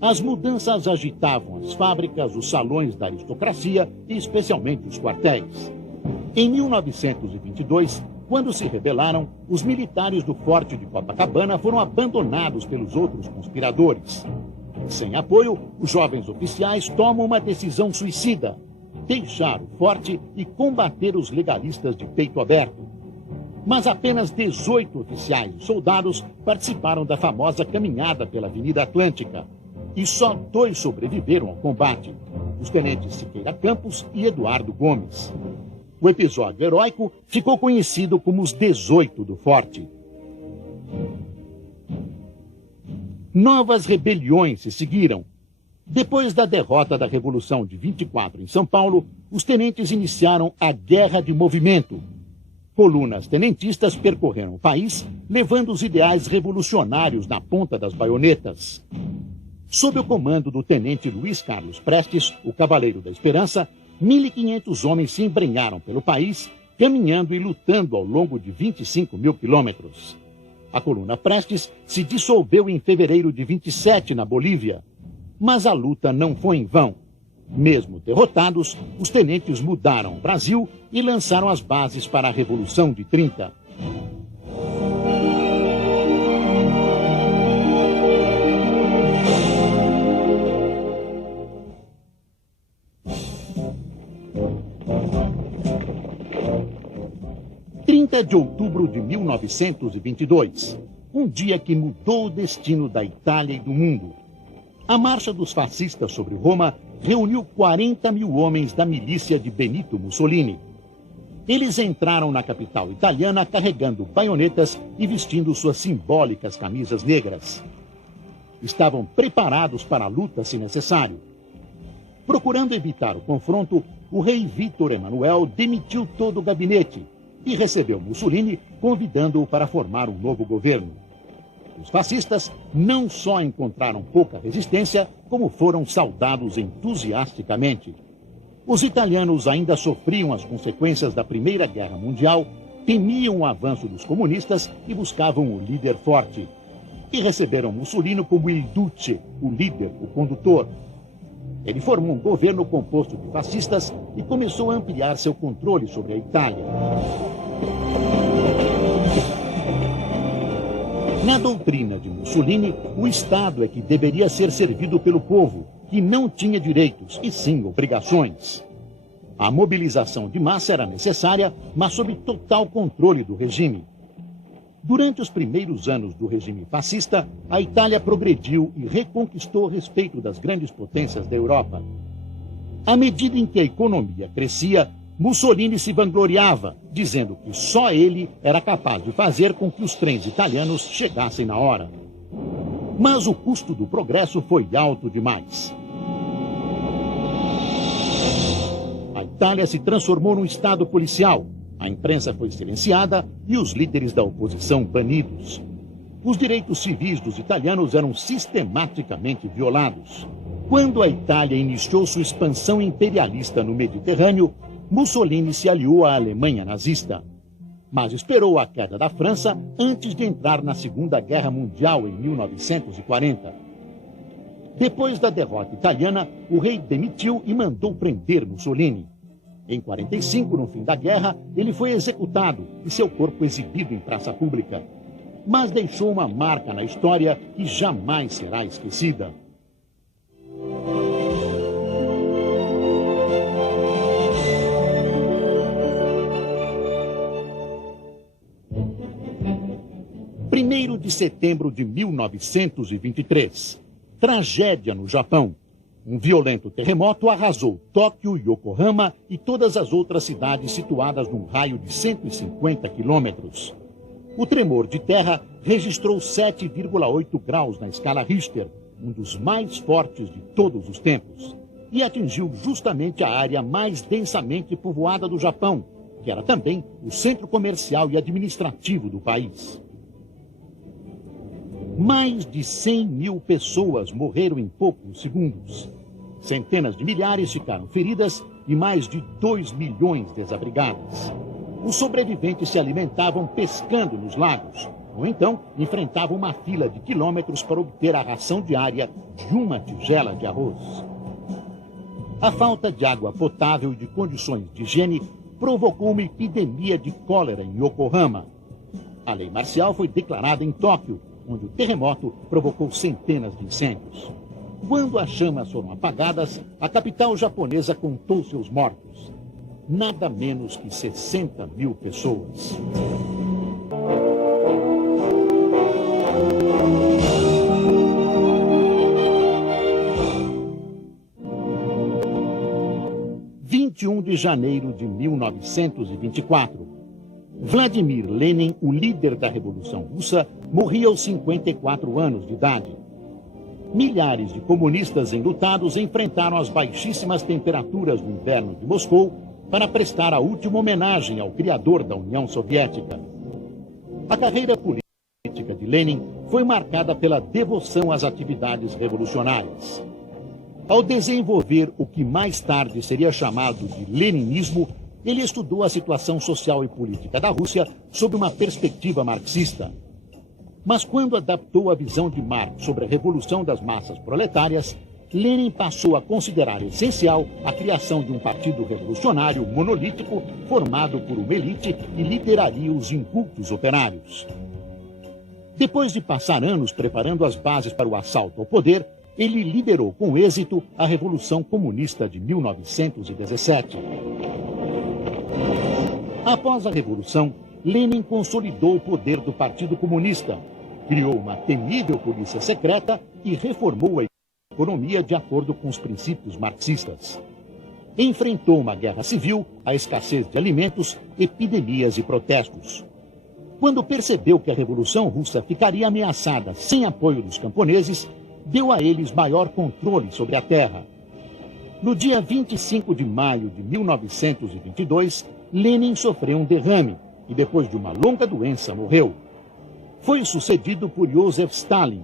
As mudanças agitavam as fábricas, os salões da aristocracia e especialmente os quartéis. Em 1922, quando se rebelaram, os militares do Forte de Copacabana foram abandonados pelos outros conspiradores. Sem apoio, os jovens oficiais tomam uma decisão suicida: deixar o forte e combater os legalistas de peito aberto. Mas apenas 18 oficiais e soldados participaram da famosa caminhada pela Avenida Atlântica. E só 2 sobreviveram ao combate: os tenentes Siqueira Campos e Eduardo Gomes. O episódio heróico ficou conhecido como os 18 do Forte. Novas rebeliões se seguiram. Depois da derrota da Revolução de 24 em São Paulo, os tenentes iniciaram a Guerra de Movimento. Colunas tenentistas percorreram o país, levando os ideais revolucionários na ponta das baionetas. Sob o comando do tenente Luiz Carlos Prestes, o Cavaleiro da Esperança, 1.500 homens se embrenharam pelo país, caminhando e lutando ao longo de 25 mil quilômetros. A coluna Prestes se dissolveu em fevereiro de 27 na Bolívia. Mas a luta não foi em vão. Mesmo derrotados, os tenentes mudaram o Brasil e lançaram as bases para a Revolução de 30. De outubro de 1922, um dia que mudou o destino da Itália e do mundo. A marcha dos fascistas sobre Roma reuniu 40 mil homens da milícia de Benito Mussolini. Eles entraram na capital italiana carregando baionetas e vestindo suas simbólicas camisas negras. Estavam preparados para a luta se necessário. Procurando evitar o confronto, o rei Vítor Emanuel demitiu todo o gabinete e recebeu Mussolini, convidando-o para formar um novo governo. Os fascistas não só encontraram pouca resistência, como foram saudados entusiasticamente. Os italianos ainda sofriam as consequências da Primeira Guerra Mundial, temiam o avanço dos comunistas e buscavam o líder forte. E receberam Mussolini como il duce, o líder, o condutor. Ele formou um governo composto de fascistas e começou a ampliar seu controle sobre a Itália. Na doutrina de Mussolini, o Estado é que deveria ser servido pelo povo, que não tinha direitos, e sim obrigações. A mobilização de massa era necessária, mas sob total controle do regime. Durante os primeiros anos do regime fascista, a Itália progrediu e reconquistou o respeito das grandes potências da Europa. À medida em que a economia crescia, Mussolini se vangloriava, dizendo que só ele era capaz de fazer com que os trens italianos chegassem na hora. Mas o custo do progresso foi alto demais. A Itália se transformou num estado policial. A imprensa foi silenciada e os líderes da oposição banidos. Os direitos civis dos italianos eram sistematicamente violados. Quando a Itália iniciou sua expansão imperialista no Mediterrâneo, Mussolini se aliou à Alemanha nazista. Mas esperou a queda da França antes de entrar na Segunda Guerra Mundial em 1940. Depois da derrota italiana, o rei demitiu e mandou prender Mussolini. Em 45, no fim da guerra, ele foi executado e seu corpo exibido em praça pública. Mas deixou uma marca na história que jamais será esquecida. Primeiro de setembro de 1923. Tragédia no Japão. Um violento terremoto arrasou Tóquio, Yokohama e todas as outras cidades situadas num raio de 150 quilômetros. O tremor de terra registrou 7,8 graus na escala Richter, um dos mais fortes de todos os tempos, e atingiu justamente a área mais densamente povoada do Japão, que era também o centro comercial e administrativo do país. Mais de 100 mil pessoas morreram em poucos segundos. Centenas de milhares ficaram feridas e mais de 2 milhões desabrigadas. Os sobreviventes se alimentavam pescando nos lagos. ou então enfrentava uma fila de quilômetros para obter a ração diária de uma tigela de arroz. A falta de água potável e de condições de higiene provocou uma epidemia de cólera em Yokohama. A lei marcial foi declarada em Tóquio, onde o terremoto provocou centenas de incêndios. Quando as chamas foram apagadas, a capital japonesa contou seus mortos. Nada menos que 60 mil pessoas. De janeiro de 1924. Vladimir Lenin, o líder da Revolução Russa, morria aos 54 anos de idade. Milhares de comunistas enlutados enfrentaram as baixíssimas temperaturas do inverno de Moscou para prestar a última homenagem ao criador da União Soviética. A carreira política de Lenin foi marcada pela devoção às atividades revolucionárias. Ao desenvolver o que mais tarde seria chamado de leninismo, ele estudou a situação social e política da Rússia sob uma perspectiva marxista. Mas quando adaptou a visão de Marx sobre a revolução das massas proletárias, Lenin passou a considerar essencial a criação de um partido revolucionário monolítico formado por uma elite que lideraria os incultos operários. Depois de passar anos preparando as bases para o assalto ao poder, ele liderou com êxito a Revolução Comunista de 1917. Após a Revolução, Lenin consolidou o poder do Partido Comunista, criou uma temível polícia secreta e reformou a economia de acordo com os princípios marxistas. Enfrentou uma guerra civil, a escassez de alimentos, epidemias e protestos. Quando percebeu que a Revolução Russa ficaria ameaçada sem apoio dos camponeses, deu a eles maior controle sobre a terra. No dia 25 de maio de 1922, Lenin sofreu um derrame e, depois de uma longa doença, morreu. Foi sucedido por Joseph Stalin.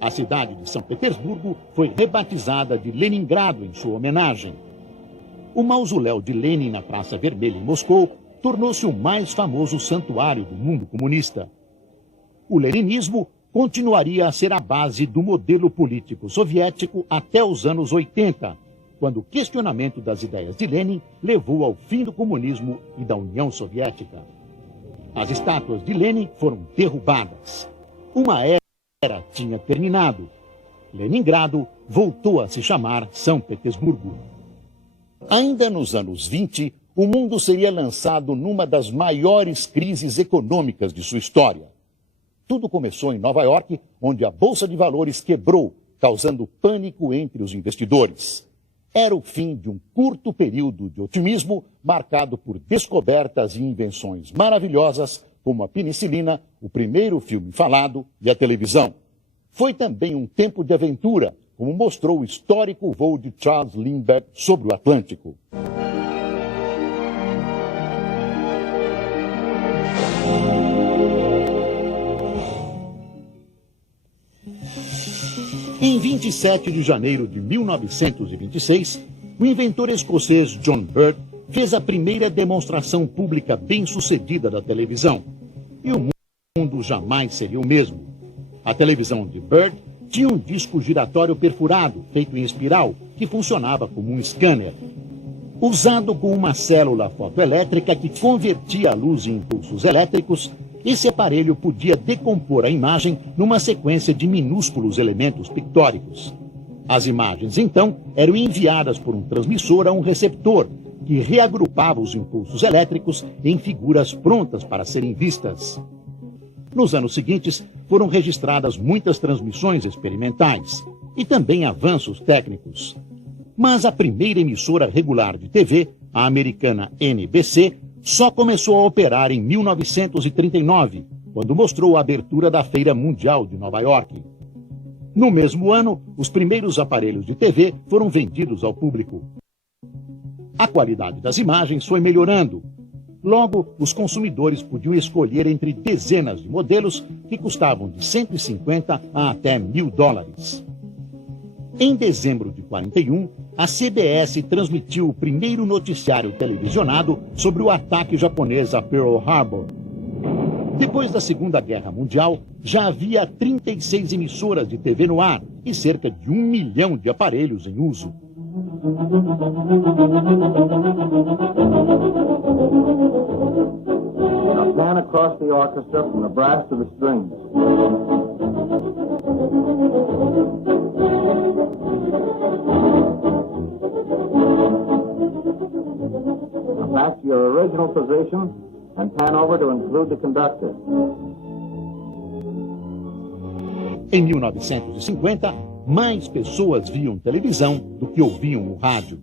A cidade de São Petersburgo foi rebatizada de Leningrado em sua homenagem. O mausoléu de Lenin na Praça Vermelha, em Moscou, tornou-se o mais famoso santuário do mundo comunista. O leninismo continuaria a ser a base do modelo político soviético até os anos 80, quando o questionamento das ideias de Lenin levou ao fim do comunismo e da União Soviética. As estátuas de Lenin foram derrubadas. Uma era tinha terminado. Leningrado voltou a se chamar São Petersburgo. Ainda nos anos 20, o mundo seria lançado numa das maiores crises econômicas de sua história. Tudo começou em Nova York, onde a Bolsa de Valores quebrou, causando pânico entre os investidores. Era o fim de um curto período de otimismo, marcado por descobertas e invenções maravilhosas, como a penicilina, o primeiro filme falado e a televisão. Foi também um tempo de aventura, como mostrou o histórico voo de Charles Lindbergh sobre o Atlântico. Em 27 de janeiro de 1926, o inventor escocês John Bird fez a primeira demonstração pública bem-sucedida da televisão. E o mundo jamais seria o mesmo. A televisão de Bird tinha um disco giratório perfurado, feito em espiral, que funcionava como um scanner. Usado com uma célula fotoelétrica que convertia a luz em impulsos elétricos, esse aparelho podia decompor a imagem numa sequência de minúsculos elementos pictóricos. As imagens, então, eram enviadas por um transmissor a um receptor, que reagrupava os impulsos elétricos em figuras prontas para serem vistas. Nos anos seguintes, foram registradas muitas transmissões experimentais e também avanços técnicos. Mas a primeira emissora regular de TV, a americana NBC, só começou a operar em 1939, quando mostrou a abertura da Feira Mundial de Nova York. No mesmo ano, os primeiros aparelhos de TV foram vendidos ao público. A qualidade das imagens foi melhorando. Logo, os consumidores podiam escolher entre dezenas de modelos que custavam de 150 a até $1.000. Em dezembro de 41, a CBS transmitiu o primeiro noticiário televisionado sobre o ataque japonês a Pearl Harbor. Depois da Segunda Guerra Mundial, já havia 36 emissoras de TV no ar e cerca de 1 milhão de aparelhos em uso. A pan across the orchestra from the brass to the strings. Now back to your original position and pan over to include the conductor. Em 1950, mais pessoas viam televisão do que ouviam o rádio.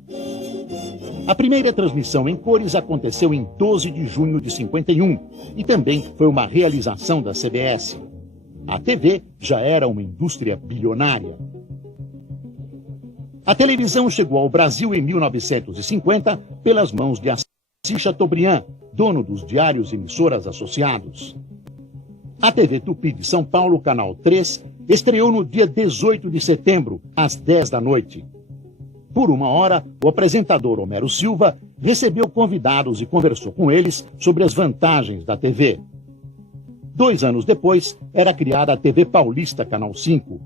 A primeira transmissão em cores aconteceu em 12 de junho de 51 e também foi uma realização da CBS. A TV já era uma indústria bilionária. A televisão chegou ao Brasil em 1950 pelas mãos de Assis Chateaubriand, dono dos diários e emissoras associados. A TV Tupi de São Paulo, Canal 3, estreou no dia 18 de setembro, às 10 da noite. Por 1 hora, o apresentador Homero Silva recebeu convidados e conversou com eles sobre as vantagens da TV. 2 anos depois, era criada a TV Paulista Canal 5.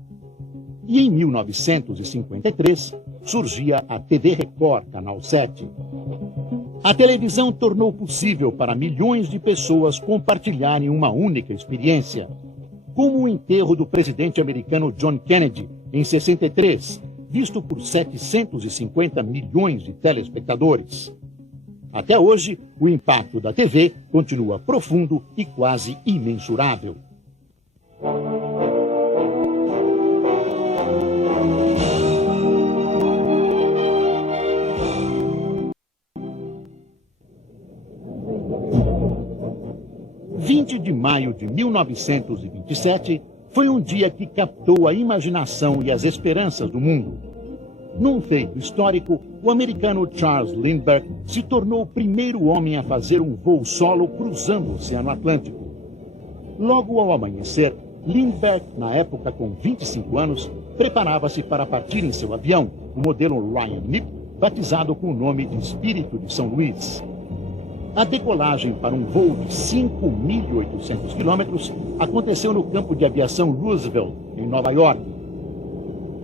E em 1953, surgia a TV Record Canal 7. A televisão tornou possível para milhões de pessoas compartilharem uma única experiência, como o enterro do presidente americano John Kennedy, em 63, visto por 750 milhões de telespectadores. Até hoje, o impacto da TV continua profundo e quase imensurável. – 20 de maio de 1927 foi um dia que captou a imaginação e as esperanças do mundo. Num feito histórico, o americano Charles Lindbergh se tornou o primeiro homem a fazer um voo solo cruzando o Oceano Atlântico. Logo ao amanhecer, Lindbergh, na época com 25 anos, preparava-se para partir em seu avião, o modelo Ryan Nip, batizado com o nome de Espírito de São Luís. A decolagem para um voo de 5.800 quilômetros aconteceu no campo de aviação Roosevelt, em Nova York.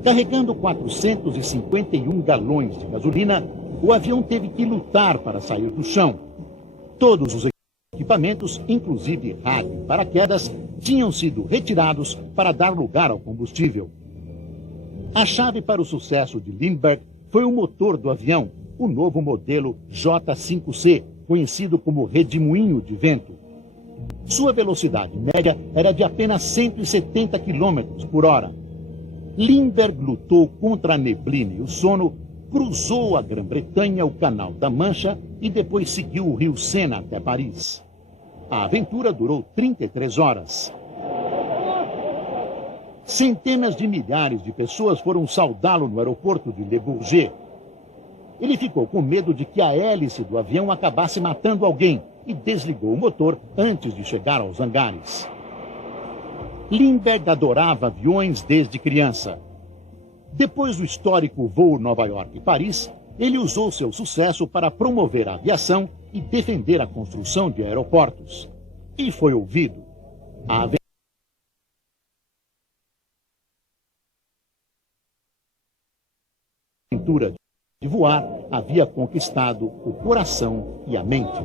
Carregando 451 galões de gasolina, o avião teve que lutar para sair do chão. Todos os equipamentos, inclusive rádio e paraquedas, tinham sido retirados para dar lugar ao combustível. A chave para o sucesso de Lindbergh foi o motor do avião, o novo modelo J5C, conhecido como redemoinho de vento. Sua velocidade média era de apenas 170 km por hora. Lindbergh lutou contra a neblina e o sono, cruzou a Grã-Bretanha, o Canal da Mancha e depois seguiu o rio Sena até Paris. A aventura durou 33 horas. Centenas de milhares de pessoas foram saudá-lo no aeroporto de Le Bourget. Ele ficou com medo de que a hélice do avião acabasse matando alguém e desligou o motor antes de chegar aos hangares. Lindbergh adorava aviões desde criança. Depois do histórico voo Nova York e Paris, ele usou seu sucesso para promover a aviação e defender a construção de aeroportos. E foi ouvido. A aventura de voar havia conquistado o coração e a mente.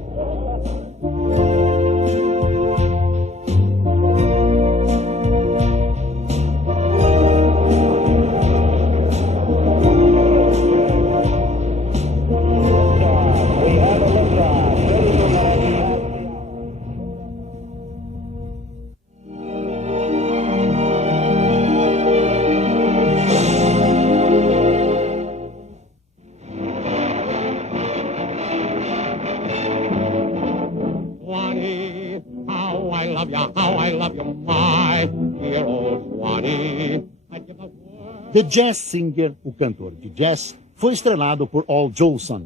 The Jazz Singer, o cantor de jazz, foi estrelado por Al Jolson,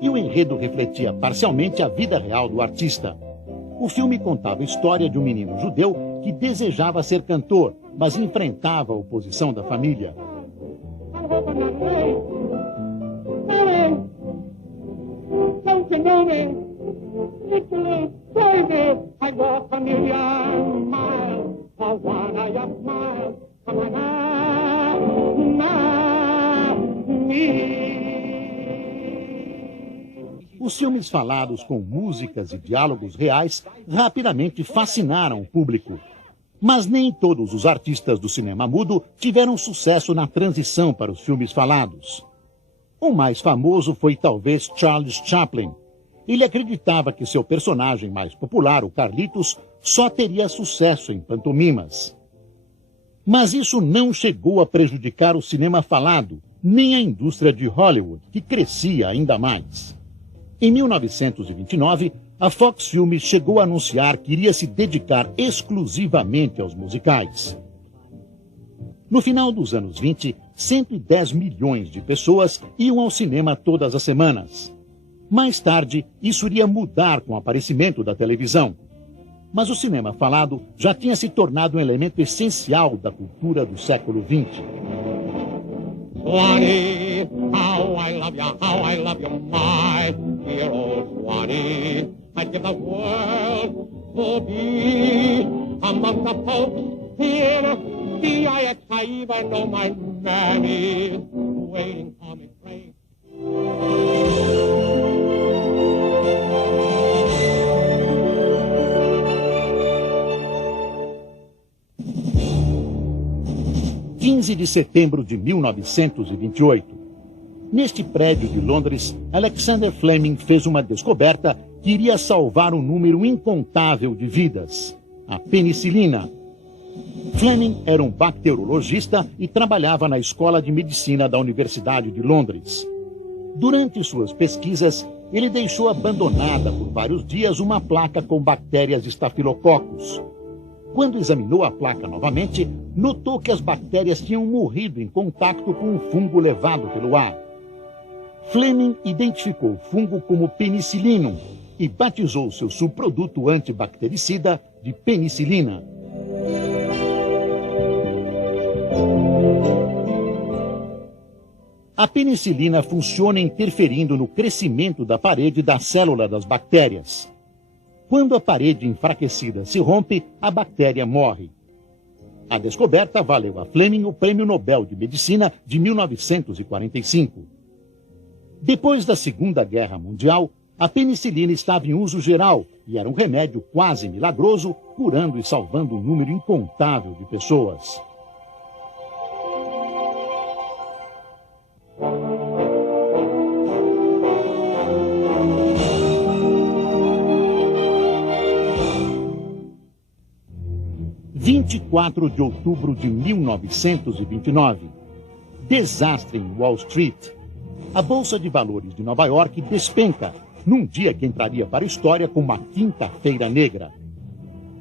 e o enredo refletia parcialmente a vida real do artista. O filme contava a história de um menino judeu que desejava ser cantor, mas enfrentava a oposição da família. Baby, I walk a million miles, I wanna your smile, come on Os filmes falados com músicas e diálogos reais rapidamente fascinaram o público. Mas nem todos os artistas do cinema mudo tiveram sucesso na transição para os filmes falados. O mais famoso foi talvez Charles Chaplin. Ele acreditava que seu personagem mais popular, o Carlitos, só teria sucesso em pantomimas. Mas isso não chegou a prejudicar o cinema falado, nem a indústria de Hollywood, que crescia ainda mais. Em 1929, a Fox Filmes chegou a anunciar que iria se dedicar exclusivamente aos musicais. No final dos anos 20, 110 milhões de pessoas iam ao cinema todas as semanas. Mais tarde, isso iria mudar com o aparecimento da televisão. Mas o cinema falado já tinha se tornado um elemento essencial da cultura do século XX. Swanee, how I love you, my dear old Swanee. I'd give the world to be among the folks here. See, I even know my mammy waiting for me, praying. 15 de setembro de 1928. Neste prédio de Londres, Alexander Fleming fez uma descoberta que iria salvar um número incontável de vidas: a penicilina. Fleming era um bacteriologista e trabalhava na Escola de Medicina da Universidade de Londres. Durante suas pesquisas, ele deixou abandonada por vários dias uma placa com bactérias estafilococos. Quando examinou a placa novamente, notou que as bactérias tinham morrido em contato com um fungo levado pelo ar. Fleming identificou o fungo como penicillinum e batizou seu subproduto antibactericida de penicilina. A penicilina funciona interferindo no crescimento da parede da célula das bactérias. Quando a parede enfraquecida se rompe, a bactéria morre. A descoberta valeu a Fleming o Prêmio Nobel de Medicina de 1945. Depois da Segunda Guerra Mundial, a penicilina estava em uso geral e era um remédio quase milagroso, curando e salvando um número incontável de pessoas. – 24 de outubro de 1929. Desastre em Wall Street. A Bolsa de Valores de Nova York despenca, num dia que entraria para a história como a Quinta-feira Negra.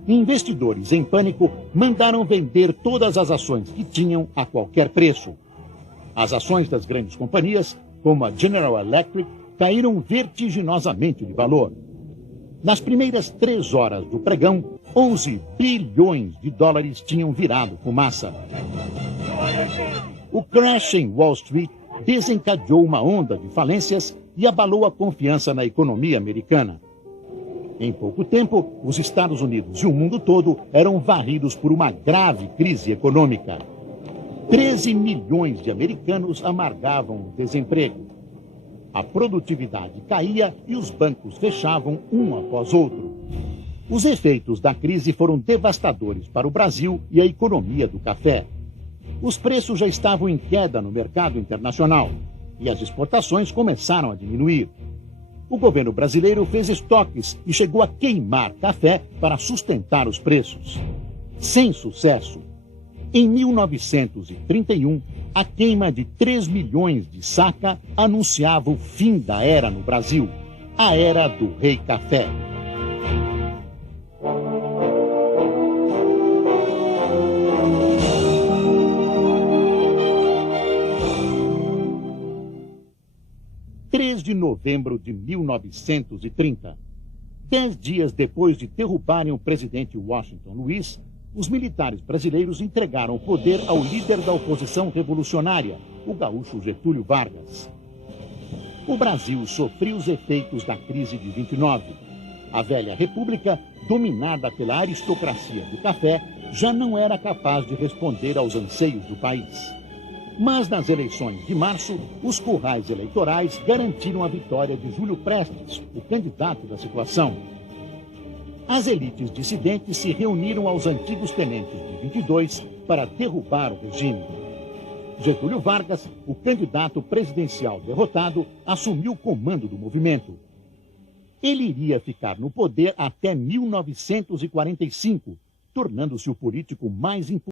Investidores em pânico mandaram vender todas as ações que tinham a qualquer preço. As ações das grandes companhias, como a General Electric, caíram vertiginosamente de valor. Nas primeiras 3 horas do pregão, 11 bilhões de dólares tinham virado fumaça. O crash em Wall Street desencadeou uma onda de falências e abalou a confiança na economia americana. Em pouco tempo, os Estados Unidos e o mundo todo eram varridos por uma grave crise econômica. 13 milhões de americanos amargavam o desemprego. A produtividade caía e os bancos fechavam um após outro. Os efeitos da crise foram devastadores para o Brasil e a economia do café. Os preços já estavam em queda no mercado internacional e as exportações começaram a diminuir. O governo brasileiro fez estoques e chegou a queimar café para sustentar os preços. Sem sucesso. Em 1931, a queima de 3 milhões de saca anunciava o fim da era no Brasil, a era do Rei Café. De novembro de 1930. 10 dias depois de derrubarem o presidente Washington Luiz, os militares brasileiros entregaram o poder ao líder da oposição revolucionária, o gaúcho Getúlio Vargas. O Brasil sofreu os efeitos da crise de 29. A velha república, dominada pela aristocracia do café, já não era capaz de responder aos anseios do país. Mas nas eleições de março, os currais eleitorais garantiram a vitória de Júlio Prestes, o candidato da situação. As elites dissidentes se reuniram aos antigos tenentes de 22 para derrubar o regime. Getúlio Vargas, o candidato presidencial derrotado, assumiu o comando do movimento. Ele iria ficar no poder até 1945, tornando-se o político mais importante